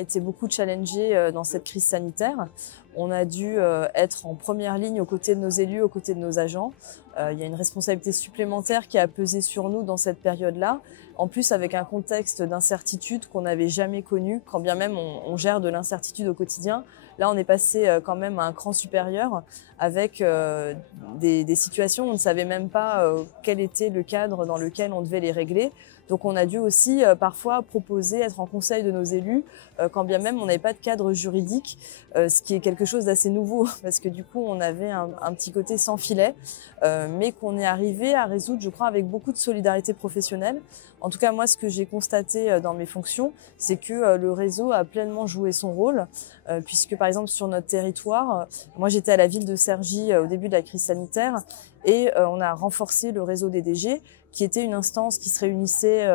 été beaucoup challengés dans cette crise sanitaire. On a dû être en première ligne aux côtés de nos élus, aux côtés de nos agents. Il y a une responsabilité supplémentaire qui a pesé sur nous dans cette période-là. En plus, avec un contexte d'incertitude qu'on n'avait jamais connu, quand bien même on gère de l'incertitude au quotidien. Là, on est passé quand même à un cran supérieur avec des situations où on ne savait même pas quel était le cadre dans lequel on devait les régler. Donc on a dû aussi parfois proposer, être en conseil de nos élus, quand bien même on n'avait pas de cadre juridique, ce qui est quelque chose d'assez nouveau, parce que du coup on avait un petit côté sans filet, mais qu'on est arrivé à résoudre, je crois, avec beaucoup de solidarité professionnelle. En tout cas, moi, ce que j'ai constaté dans mes fonctions, c'est que le réseau a pleinement joué son rôle, puisque par exemple sur notre territoire, moi j'étais à la ville de Cergy au début de la crise sanitaire, et on a renforcé le réseau des DG, qui était une instance qui se réunissait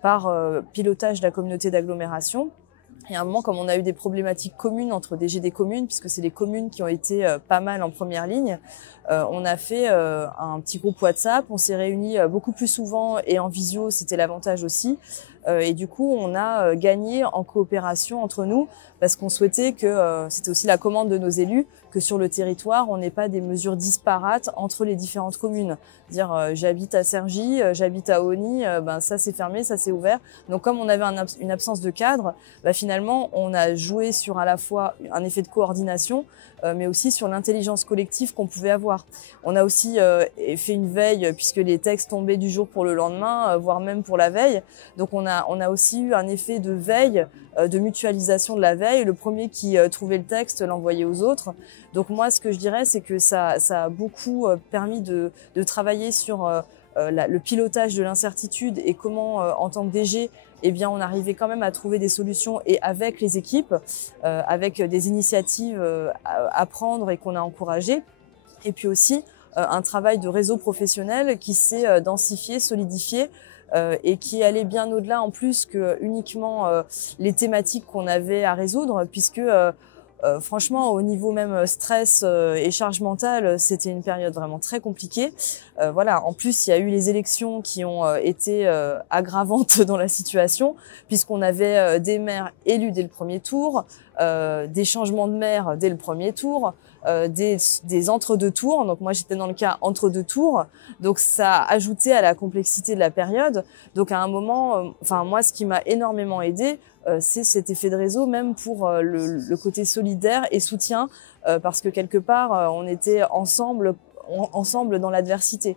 par pilotage de la communauté d'agglomération. Et à un moment, comme on a eu des problématiques communes entre DG des communes, puisque c'est les communes qui ont été pas mal en première ligne, on a fait un petit groupe WhatsApp, on s'est réunis beaucoup plus souvent et en visio, c'était l'avantage aussi. Et du coup, on a gagné en coopération entre nous, parce qu'on souhaitait que, c'était aussi la commande de nos élus, que sur le territoire, on n'ait pas des mesures disparates entre les différentes communes. Dire j'habite à Cergy, j'habite à Osny, ben ça c'est fermé, ça c'est ouvert. Donc comme on avait une absence de cadre, ben, finalement on a joué sur à la fois un effet de coordination, mais aussi sur l'intelligence collective qu'on pouvait avoir. On a aussi fait une veille, puisque les textes tombaient du jour pour le lendemain, voire même pour la veille. Donc on a aussi eu un effet de veille, de mutualisation de la veille. Le premier qui trouvait le texte l'envoyait aux autres. Donc moi, ce que je dirais, c'est que ça a beaucoup permis de travailler sur le pilotage de l'incertitude et comment, en tant que DG, eh bien, on arrivait quand même à trouver des solutions, et avec les équipes, avec des initiatives à prendre et qu'on a encouragées. Et puis aussi un travail de réseau professionnel qui s'est densifié, solidifié, et qui allait bien au-delà en plus que uniquement les thématiques qu'on avait à résoudre, puisque franchement, au niveau même stress et charge mentale, c'était une période vraiment très compliquée. Voilà. En plus, il y a eu les élections qui ont été aggravantes dans la situation, puisqu'on avait des maires élus dès le premier tour, des changements de maires dès le premier tour, des entre-deux tours. Donc moi, j'étais dans le cas entre-deux tours. Donc ça a ajouté à la complexité de la période. Donc à un moment, enfin moi, ce qui m'a énormément aidée, c'est cet effet de réseau, même pour le côté solidaire et soutien, parce que quelque part, on était ensemble dans l'adversité.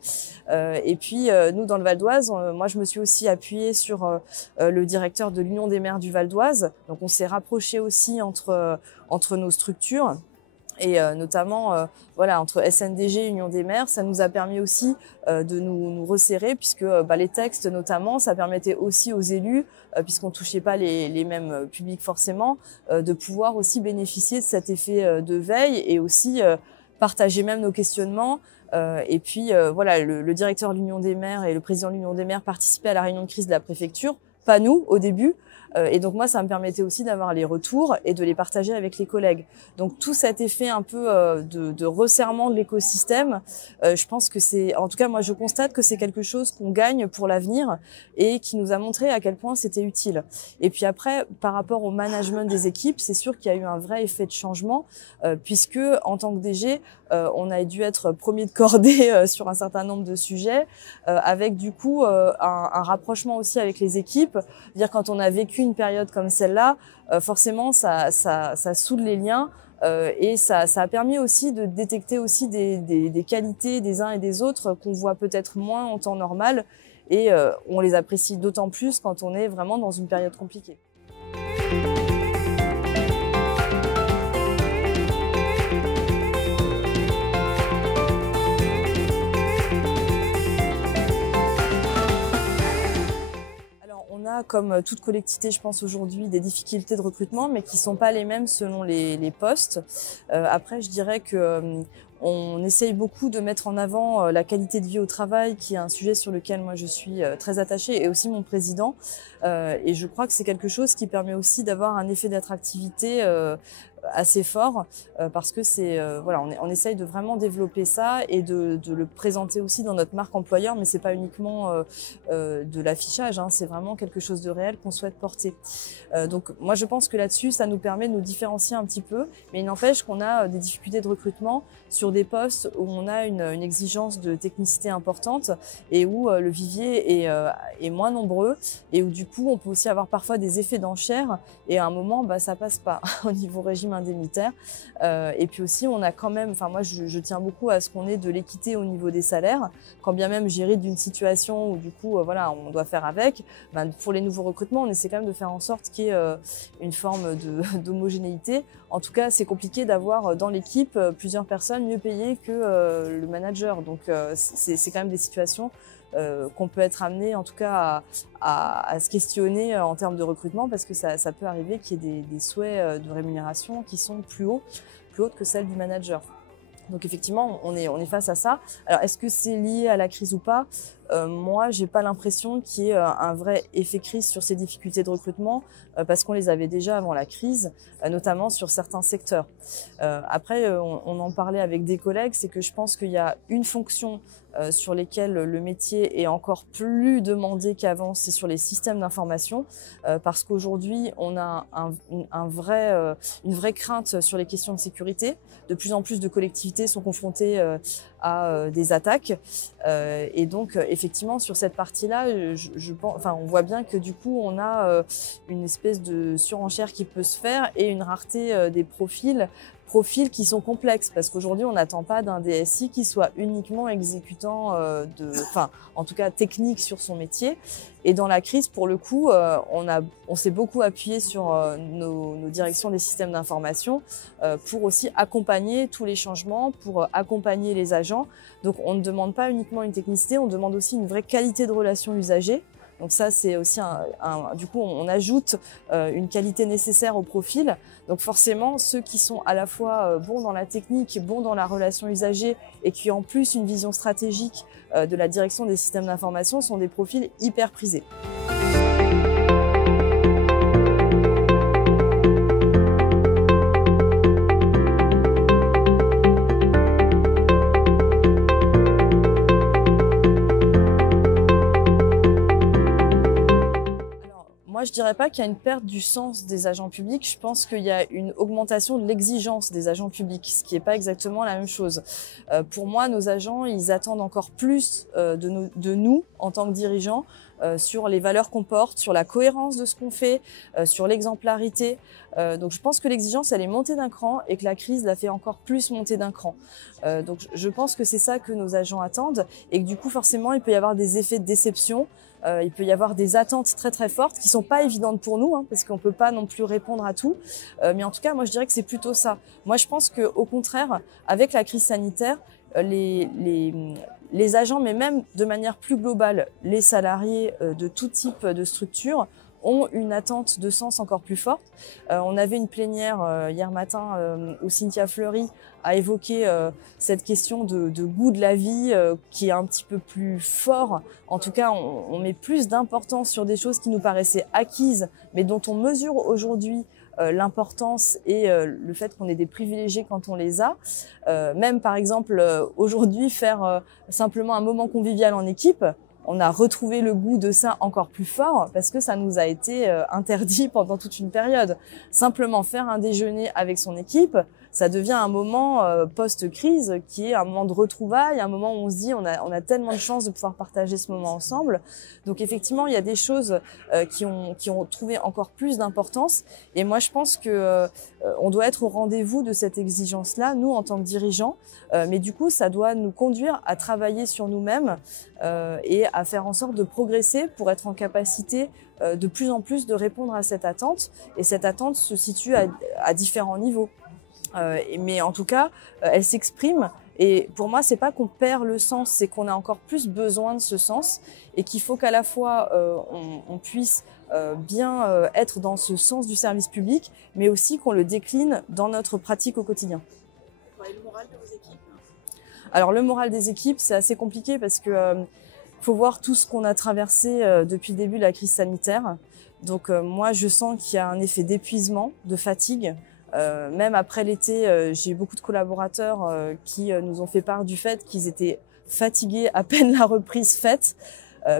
Et puis, nous, dans le Val d'Oise, moi, je me suis aussi appuyée sur le directeur de l'Union des maires du Val d'Oise. Donc, on s'est rapprochés aussi entre nos structures. Et notamment, voilà, entre SNDG et Union des maires, ça nous a permis aussi de nous resserrer, puisque les textes, notamment, ça permettait aussi aux élus, puisqu'on touchait pas les mêmes publics forcément, de pouvoir aussi bénéficier de cet effet de veille, et aussi partager même nos questionnements. Et puis, voilà, le directeur de l'Union des maires et le président de l'Union des maires participaient à la réunion de crise de la préfecture, pas nous au début. Et donc moi, ça me permettait aussi d'avoir les retours et de les partager avec les collègues. Donc tout cet effet un peu de resserrement de l'écosystème, je pense que c'est, en tout cas moi je constate que c'est quelque chose qu'on gagne pour l'avenir et qui nous a montré à quel point c'était utile. Et puis après, par rapport au management des équipes, c'est sûr qu'il y a eu un vrai effet de changement, puisque en tant que DG, on a dû être premier de cordée sur un certain nombre de sujets, avec du coup un rapprochement aussi avec les équipes. Dire quand on a vécu une période comme celle-là, forcément ça soude les liens, et ça a permis aussi de détecter aussi des qualités des uns et des autres qu'on voit peut-être moins en temps normal, et on les apprécie d'autant plus quand on est vraiment dans une période compliquée. On a, comme toute collectivité, je pense aujourd'hui, des difficultés de recrutement, mais qui sont pas les mêmes selon les postes. Après, je dirais que on essaye beaucoup de mettre en avant la qualité de vie au travail, qui est un sujet sur lequel moi je suis très attachée, et aussi mon président. Et je crois que c'est quelque chose qui permet aussi d'avoir un effet d'attractivité assez fort parce que voilà, on essaye de vraiment développer ça et de le présenter aussi dans notre marque employeur, mais c'est pas uniquement de l'affichage, hein, c'est vraiment quelque chose de réel qu'on souhaite porter. Donc moi je pense que là-dessus ça nous permet de nous différencier un petit peu, mais il n'empêche qu'on a des difficultés de recrutement sur des postes où on a une exigence de technicité importante et où le vivier est moins nombreux et où du coup on peut aussi avoir parfois des effets d'enchère et à un moment ça passe pas au niveau régime indemnitaire. Et puis aussi on a quand même, moi je tiens beaucoup à ce qu'on ait de l'équité au niveau des salaires, quand bien même j'hérite d'une situation où du coup voilà, on doit faire avec. Pour les nouveaux recrutements on essaie quand même de faire en sorte qu'il y ait une forme d'homogénéité. En tout cas c'est compliqué d'avoir dans l'équipe plusieurs personnes mieux payées que le manager, donc c'est quand même des situations qu'on peut être amené en tout cas à se questionner en termes de recrutement, parce que ça peut arriver qu'il y ait des souhaits de rémunération qui sont plus hautes que celles du manager. Donc effectivement, on est face à ça. Alors est-ce que c'est lié à la crise ou pas? Moi, j'ai pas l'impression qu'il y ait un vrai effet crise sur ces difficultés de recrutement parce qu'on les avait déjà avant la crise, notamment sur certains secteurs. Après, on en parlait avec des collègues, c'est que je pense qu'il y a une fonction sur lesquelles le métier est encore plus demandé qu'avant, c'est sur les systèmes d'information, parce qu'aujourd'hui, on a une vraie crainte sur les questions de sécurité. De plus en plus de collectivités sont confrontées à des attaques. Et donc, effectivement, sur cette partie-là, on voit bien que du coup, on a une espèce de surenchère qui peut se faire et une rareté des profils qui sont complexes, parce qu'aujourd'hui on n'attend pas d'un DSI qui soit uniquement exécutant en tout cas technique sur son métier. Et dans la crise, pour le coup, on s'est beaucoup appuyé sur nos directions des systèmes d'information pour aussi accompagner tous les changements, pour accompagner les agents. Donc on ne demande pas uniquement une technicité, on demande aussi une vraie qualité de relation usagée. Donc ça, c'est aussi du coup, on ajoute une qualité nécessaire au profil. Donc forcément, ceux qui sont à la fois bons dans la technique, bons dans la relation usagée et qui ont en plus une vision stratégique de la direction des systèmes d'information sont des profils hyper prisés. Moi, je dirais pas qu'il y a une perte du sens des agents publics. Je pense qu'il y a une augmentation de l'exigence des agents publics, ce qui n'est pas exactement la même chose. Pour moi, nos agents, ils attendent encore plus de nous en tant que dirigeants sur les valeurs qu'on porte, sur la cohérence de ce qu'on fait, sur l'exemplarité. Donc, je pense que l'exigence, elle est montée d'un cran et que la crise l'a fait encore plus monter d'un cran. Donc, je pense que c'est ça que nos agents attendent et que du coup, forcément, il peut y avoir des effets de déception. Il peut y avoir des attentes très très fortes qui sont pas évidentes pour nous, parce qu'on peut pas non plus répondre à tout. Mais en tout cas, moi je dirais que c'est plutôt ça. Moi je pense que au contraire, avec la crise sanitaire, les agents, mais même de manière plus globale, les salariés de tout type de structure ont une attente de sens encore plus forte. On avait une plénière hier matin où Cynthia Fleury a évoqué cette question de goût de la vie qui est un petit peu plus fort. En tout cas, on met plus d'importance sur des choses qui nous paraissaient acquises, mais dont on mesure aujourd'hui l'importance et le fait qu'on est des privilégiés quand on les a. Même par exemple, aujourd'hui, faire simplement un moment convivial en équipe, on a retrouvé le goût de ça encore plus fort parce que ça nous a été interdit pendant toute une période. Simplement faire un déjeuner avec son équipe, ça devient un moment post-crise qui est un moment de retrouvailles, un moment où on se dit on a tellement de chance de pouvoir partager ce moment ensemble. Donc effectivement, il y a des choses qui ont trouvé encore plus d'importance. Et moi, je pense que on doit être au rendez-vous de cette exigence-là, nous en tant que dirigeants. Mais du coup, ça doit nous conduire à travailler sur nous-mêmes et à faire en sorte de progresser pour être en capacité de plus en plus de répondre à cette attente. Et cette attente se situe à différents niveaux. Mais en tout cas, elle s'exprime. Et pour moi, c'est pas qu'on perd le sens, c'est qu'on a encore plus besoin de ce sens et qu'il faut qu'à la fois on puisse bien être dans ce sens du service public, mais aussi qu'on le décline dans notre pratique au quotidien. Et le moral de vos équipes? Alors le moral des équipes, c'est assez compliqué parce que faut voir tout ce qu'on a traversé depuis le début de la crise sanitaire. Donc moi, je sens qu'il y a un effet d'épuisement, de fatigue. Même après l'été, j'ai eu beaucoup de collaborateurs qui nous ont fait part du fait qu'ils étaient fatigués à peine la reprise faite,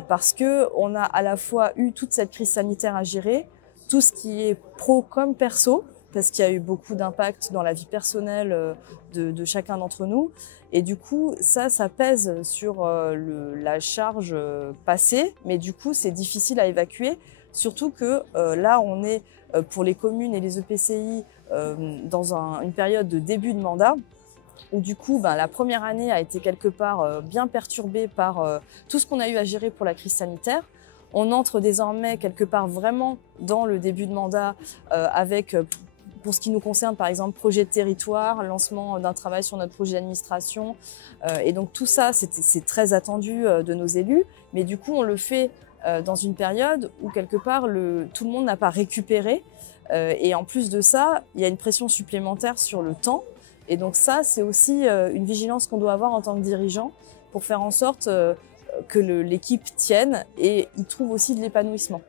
parce qu'on a à la fois eu toute cette crise sanitaire à gérer, tout ce qui est pro comme perso, parce qu'il y a eu beaucoup d'impact dans la vie personnelle de chacun d'entre nous. Et du coup, ça pèse sur la charge passée, mais du coup, c'est difficile à évacuer, surtout que là, on est pour les communes et les EPCI dans une période de début de mandat, où du coup, la première année a été quelque part bien perturbée par tout ce qu'on a eu à gérer pour la crise sanitaire. On entre désormais quelque part vraiment dans le début de mandat avec, pour ce qui nous concerne, par exemple, projet de territoire, lancement d'un travail sur notre projet d'administration. Et donc tout ça, c'est très attendu de nos élus, mais du coup, on le fait dans une période où quelque part, tout le monde n'a pas récupéré. Et en plus de ça, il y a une pression supplémentaire sur le temps. Et donc ça, c'est aussi une vigilance qu'on doit avoir en tant que dirigeant pour faire en sorte que l'équipe tienne et y trouve aussi de l'épanouissement.